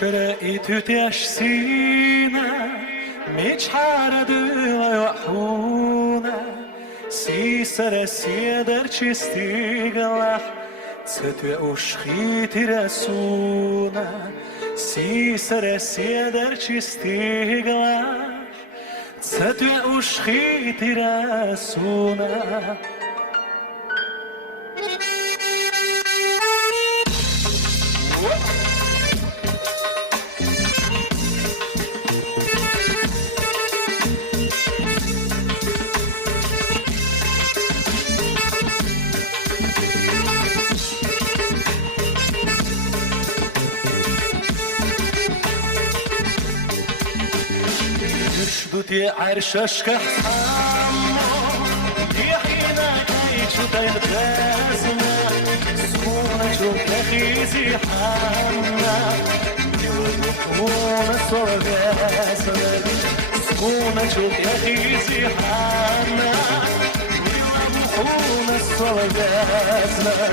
تتيش سينا مش حارد ويوحونا سيسر سيدر چستيغلح تتوش خيت رسونا سيسر سيدر چستيغلح تتوش خيت رسونا شدوتي عرشش كحسامو يحينا كيشو تيغتازنا سكونة شو كخيزي حامنا يوكونا صرغازنا سكونة شو كخيزي حامنا يوكونا صرغازنا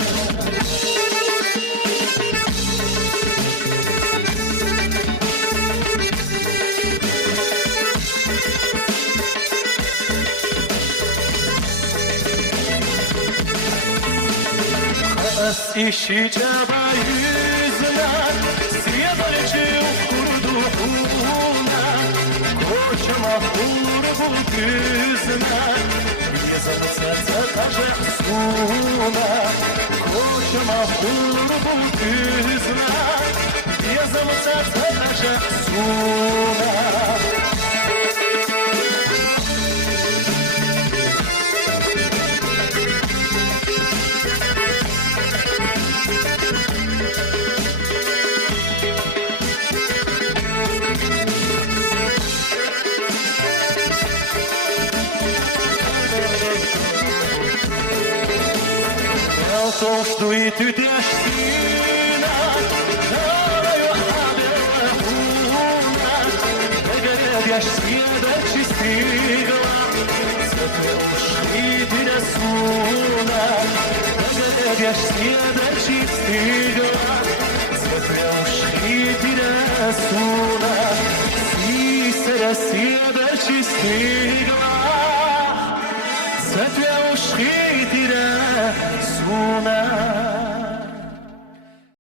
As işi çaba yüzüne Siyadarcı kurdu huna Koçama kurbu yüzüne Yazansa tatacak suna Koçama kurbu yüzüne Yazansa tatacak suna Toshtu I ty t'jash sina Ajo habela huna Negre t'jash sjede qistigla Se te ushkiti resuna Negre t'jash sjede qistigla Se te ushkiti resuna Si se sjede qistigla Se te ushkiti resuna